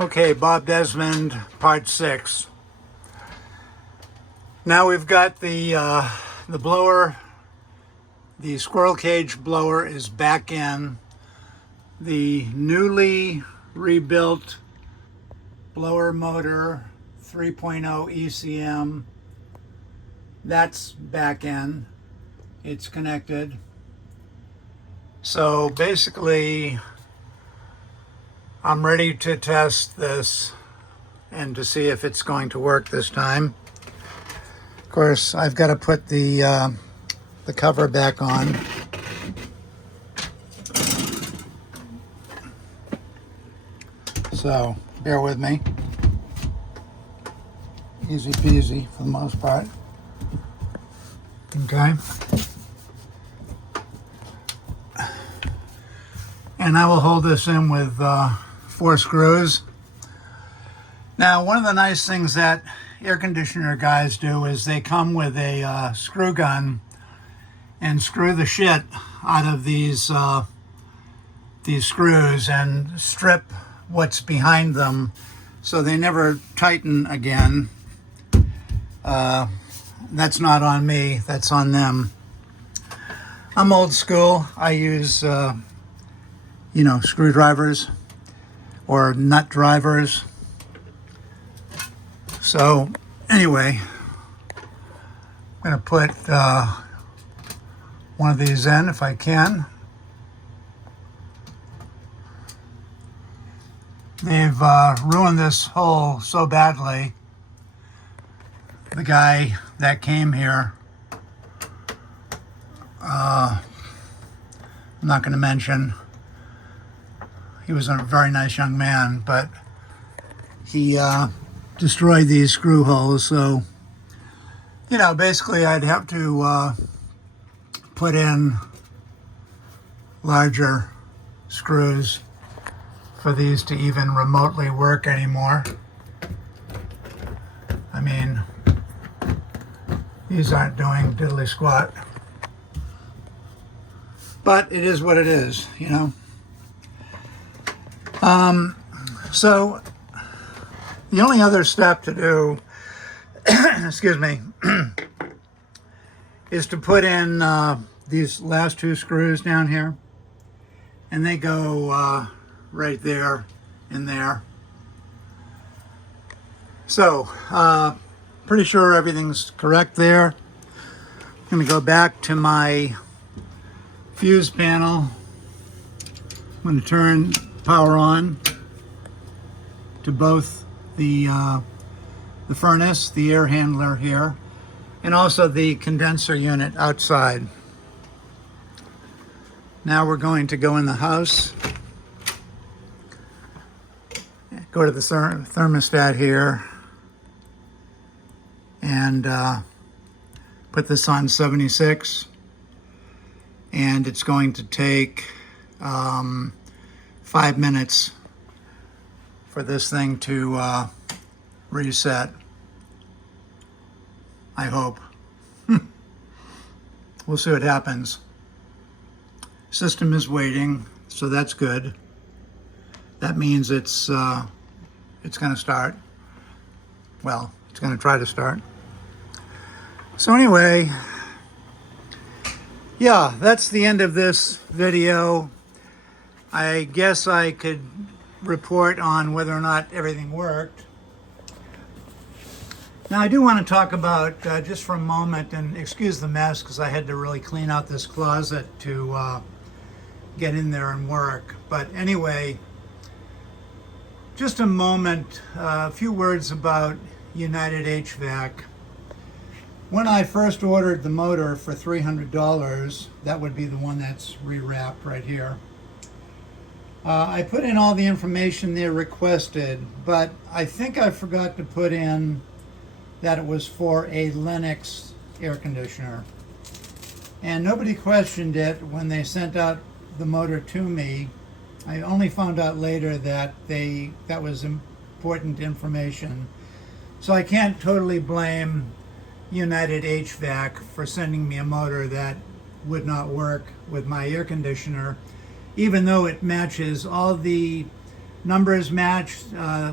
Okay, Bob Desmond, part 6. Now we've got the blower. The squirrel cage blower is back in. The newly rebuilt blower motor 3.0 ECM, that's back in. It's connected. So basically, I'm ready to test this and to see if it's going to work this time. Of course, I've got to put the cover back on. So bear with me. Easy peasy for the most part. Okay. And I will hold this in with 4 screws. Now, one of the nice things that air conditioner guys do is they come with a screw gun and screw the shit out of these screws and strip what's behind them so they never tighten again. That's not on me, that's on them. I'm old school. I use screwdrivers or nut drivers. So anyway, I'm going to put one of these in if I can. They've ruined this hole so badly. The guy that came here, I'm not going to mention. He was a very nice young man, but he destroyed these screw holes. So, basically I'd have to put in larger screws for these to even remotely work anymore. I mean, these aren't doing diddly squat. But it is what it is, So the only other step to do, excuse me, is to put in these last 2 screws down here, and they go right there in there. So pretty sure everything's correct there. I'm going to go back to my fuse panel. I'm going to turn power on to both the furnace, the air handler here, and also the condenser unit outside. Now we're going to go in the house, go to the thermostat here, and put this on 76. And it's going to take 5 minutes for this thing to reset. I hope. We'll see what happens. System is waiting, so that's good. That means it's going to start. Well, it's going to try to start. So anyway, yeah, that's the end of this video. I guess I could report on whether or not everything worked. Now I do want to talk about, just for a moment, and excuse the mess because I had to really clean out this closet to get in there and work. But anyway, just a moment, a few words about United HVAC. When I first ordered the motor for $300, that would be the one that's rewrapped right here, I put in all the information they requested, but I think I forgot to put in that it was for a Lennox air conditioner. And nobody questioned it when they sent out the motor to me. I only found out later that that was important information. So I can't totally blame United HVAC for sending me a motor that would not work with my air conditioner, even though it matches all the numbers matched,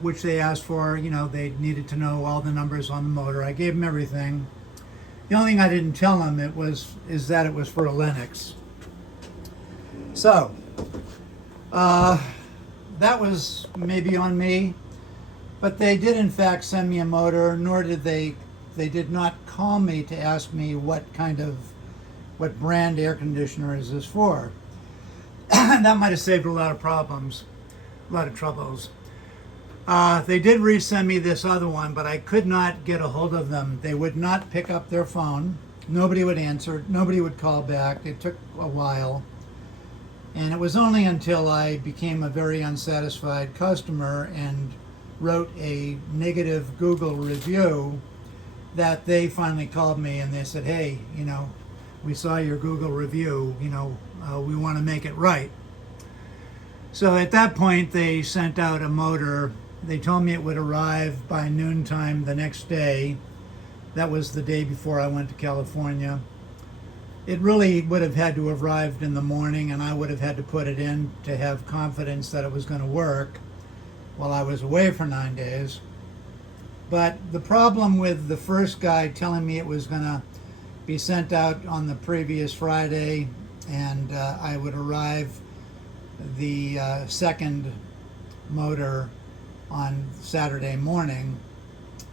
which they asked for. You know, they needed to know all the numbers on the motor. I gave them everything. The only thing I didn't tell them is that it was for a Linux. So that was maybe on me, but they did in fact send me a motor. Nor did they did not call me to ask me what brand air conditioner is this for. That might have saved a lot of problems, a lot of troubles. They did resend me this other one, but I could not get a hold of them. They would not pick up their phone. Nobody would answer. Nobody would call back. It took a while. And it was only until I became a very unsatisfied customer and wrote a negative Google review that they finally called me and they said, hey, you know, we saw your Google review, you know, we want to make it right. So at that point, they sent out a motor. They told me it would arrive by noontime the next day. That was the day before I went to California. It really would have had to have arrived in the morning, and I would have had to put it in to have confidence that it was going to work while I was away for 9 days. But the problem with the first guy telling me it was going to be sent out on the previous Friday, and I would arrive the second motor on Saturday morning,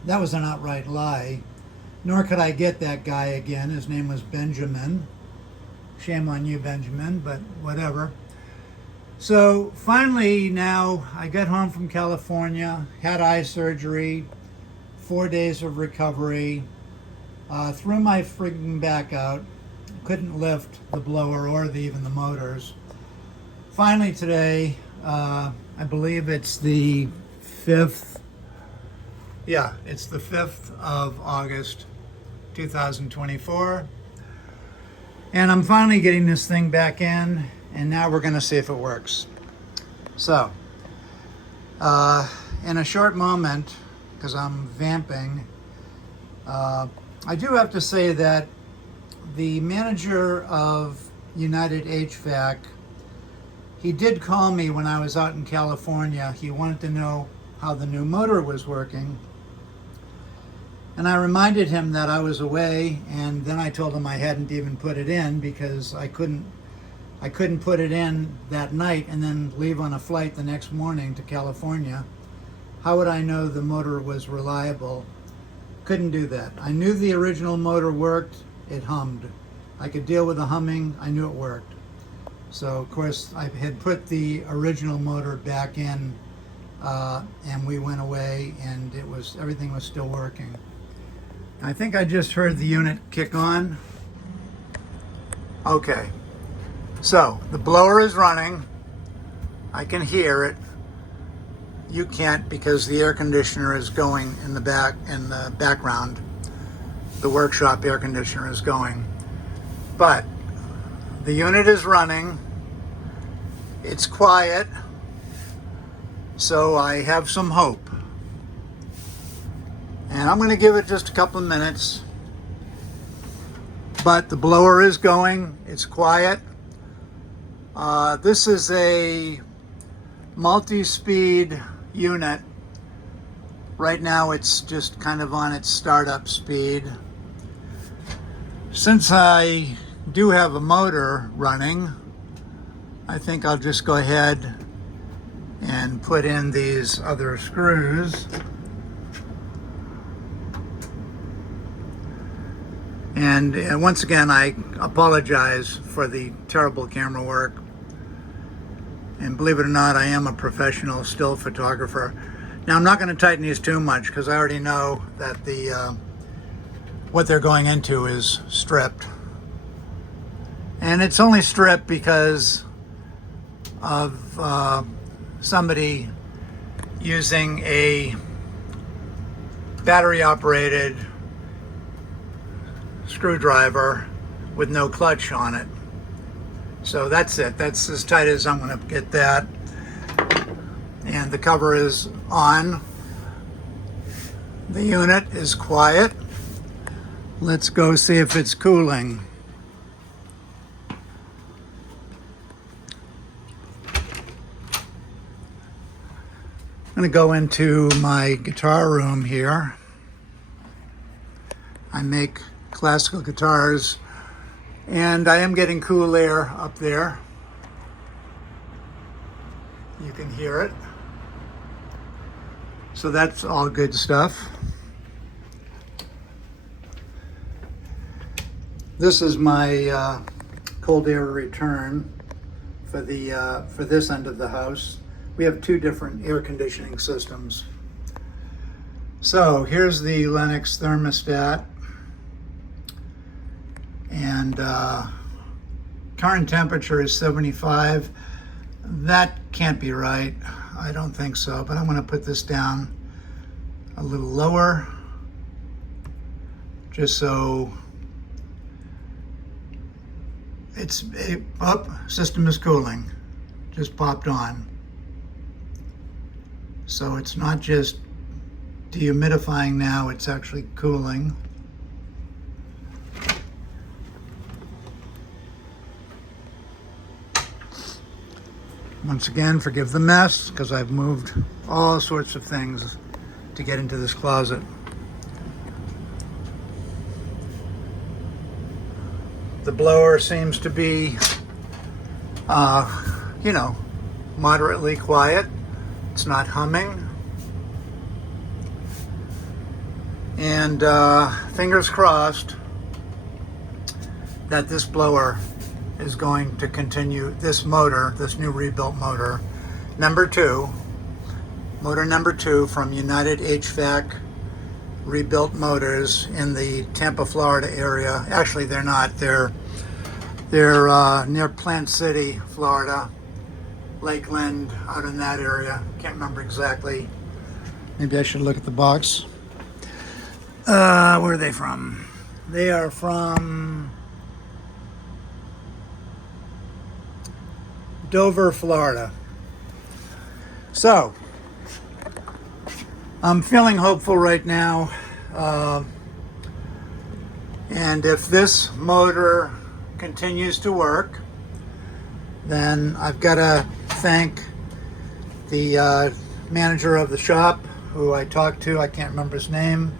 that was an outright lie. Nor could I get that guy again. His name was Benjamin. Shame on you, Benjamin, but whatever. So finally now I got home from California, had eye surgery, 4 days of recovery, threw my frigging back out, couldn't lift the blower or even the motors. Finally today, I believe it's the 5th. Yeah, it's the 5th of August, 2024. And I'm finally getting this thing back in, and now we're going to see if it works. So, in a short moment, because I'm vamping, I do have to say that the manager of United HVAC, he did call me when I was out in California. He wanted to know how the new motor was working. And I reminded him that I was away, and then I told him I hadn't even put it in because I couldn't put it in that night and then leave on a flight the next morning to California. How would I know the motor was reliable? Couldn't do that. I knew the original motor worked. It hummed. I could deal with the humming. I knew it worked. So of course I had put the original motor back in, and we went away, and everything was still working. I think I just heard the unit kick on. Okay, so the blower is running. I can hear it. You can't because the air conditioner is going in the background. The workshop air conditioner is going. But the unit is running. It's quiet. So I have some hope. And I'm going to give it just a couple of minutes. But the blower is going. It's quiet. This is a multi-speed unit. Right now it's just kind of on its startup speed. Since I do have a motor running, I think I'll just go ahead and put in these other screws. And once again, I apologize for the terrible camera work. And believe it or not, I am a professional still photographer. Now, I'm not going to tighten these too much because I already know that what they're going into is stripped. And it's only stripped because of somebody using a battery-operated screwdriver with no clutch on it. So that's it. That's as tight as I'm going to get that. And the cover is on. The unit is quiet. Let's go see if it's cooling. I'm going to go into my guitar room here. I make classical guitars, and I am getting cool air up there. You can hear it. So that's all good stuff. This is my cold air return for this end of the house. We have two different air conditioning systems. So here's the Lennox thermostat, and current temperature is 75. That can't be right. I don't think so, but I'm going to put this down a little lower, just so system is cooling, just popped on. So it's not just dehumidifying now, it's actually cooling. Once again, forgive the mess, because I've moved all sorts of things to get into this closet. The blower seems to be, moderately quiet. It's not humming. And fingers crossed that this blower is going to continue. This motor, this new rebuilt motor, motor number two from United HVAC rebuilt motors in the Tampa, Florida area. Actually, they're not. They're near Plant City, Florida. Lakeland, out in that area. Can't remember exactly. Maybe I should look at the box. Where are they from? They are from Dover, Florida. So, I'm feeling hopeful right now. And if this motor continues to work, then I've got to thank the manager of the shop who I talked to. I can't remember his name,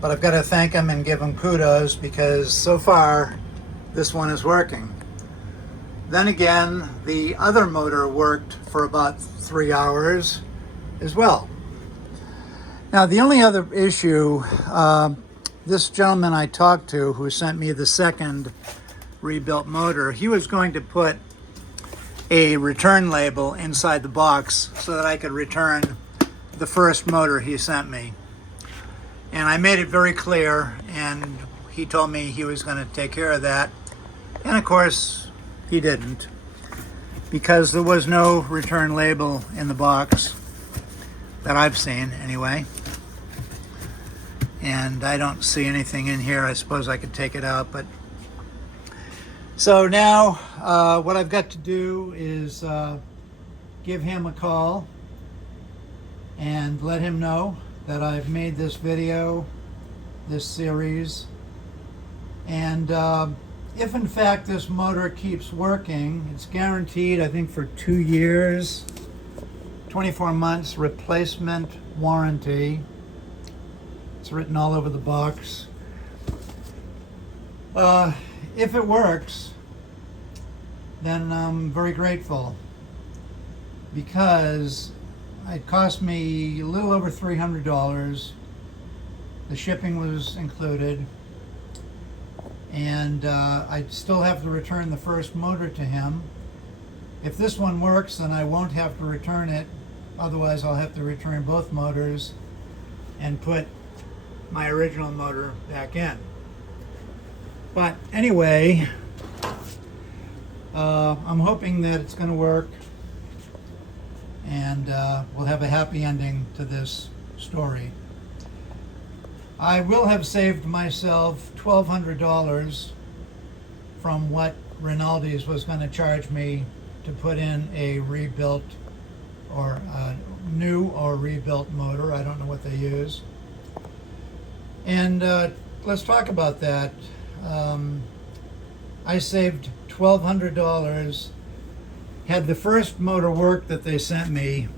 but I've got to thank him and give him kudos, because so far this one is working. Then again, the other motor worked for about 3 hours as well. Now, the only other issue, this gentleman I talked to who sent me the second rebuilt motor, he was going to put a return label inside the box so that I could return the first motor he sent me. And I made it very clear, and he told me he was going to take care of that. And of course, he didn't, because there was no return label in the box that I've seen anyway. And I don't see anything in here. I suppose I could take it out, but so now what I've got to do is give him a call and let him know that I've made this video, this series, and if in fact this motor keeps working, it's guaranteed, I think, for 2 years, 24 months replacement warranty. It's written all over the box. If it works, then I'm very grateful, because it cost me a little over $300. The shipping was included, and I'd still have to return the first motor to him. If this one works, then I won't have to return it. Otherwise, I'll have to return both motors and put my original motor back in. But anyway, I'm hoping that it's going to work, and we'll have a happy ending to this story. I will have saved myself $1,200 from what Rinaldi's was going to charge me to put in a rebuilt or a new or rebuilt motor. I don't know what they use. And let's talk about that. I saved $1,200. Had the first motor worked that they sent me,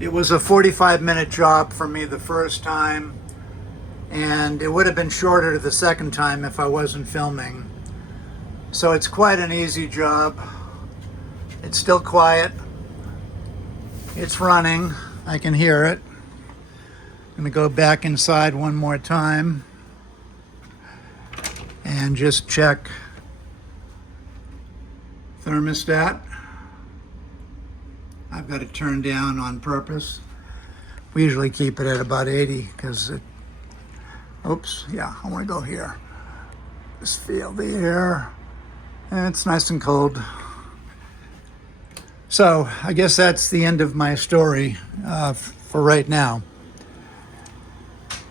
It was a 45-minute job for me the first time, and it would have been shorter the second time if I wasn't filming. So it's quite an easy job. It's still quiet. It's running. I can hear it. I'm going to go back inside one more time and just check thermostat. I've got it turned down on purpose. We usually keep it at about 80 because it, oops, yeah, I want to go here. Just feel the air. And it's nice and cold. So I guess that's the end of my story for right now.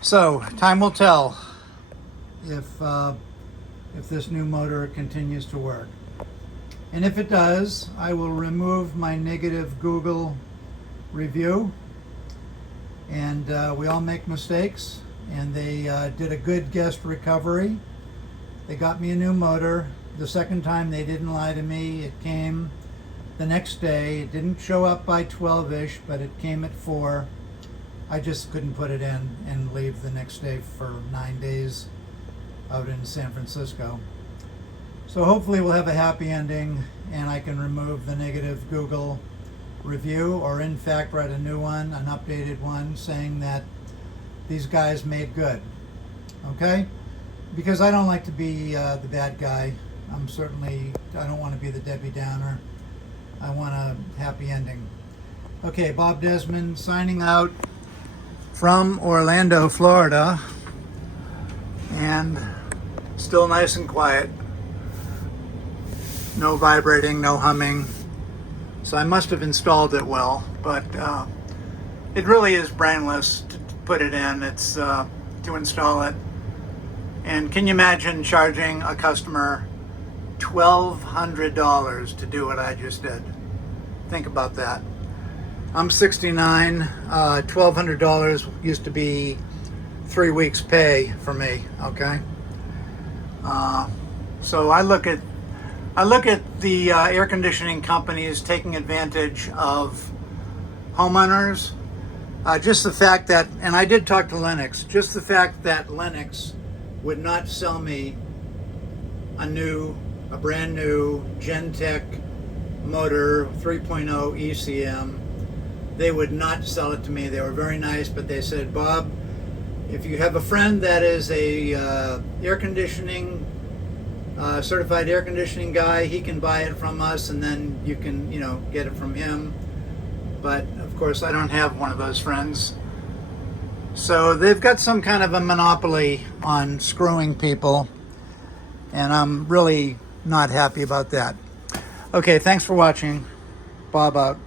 So time will tell if this new motor continues to work. And if it does, I will remove my negative Google review. And we all make mistakes, and they did a good guest recovery. They got me a new motor. The second time they didn't lie to me. It came the next day. It didn't show up by 12-ish, but it came at 4. I just couldn't put it in and leave the next day for 9 days out in San Francisco. So hopefully we'll have a happy ending and I can remove the negative Google review, or in fact write a new one, an updated one, saying that these guys made good. Okay? Because I don't like to be the bad guy. I don't want to be the Debbie Downer. I want a happy ending. Okay, Bob Desmond signing out from Orlando, Florida. And still nice and quiet. No vibrating, no humming. So I must have installed it well, but it really is brainless to put it in. It's to install it. And can you imagine charging a customer $1,200 to do what I just did? Think about that. I'm 69. $1,200 used to be 3 weeks' pay for me. Okay. So I look at the air conditioning companies taking advantage of homeowners. Just the fact that, and I did talk to Lennox, just the fact that Lennox would not sell me a brand new Gentech motor 3.0 ECM. They would not sell it to me. They were very nice, but they said, Bob, if you have a friend that is a certified air conditioning guy, he can buy it from us, and then you can, get it from him. But of course, I don't have one of those friends. So they've got some kind of a monopoly on screwing people, and I'm really not happy about that. Okay, thanks for watching. Bob out.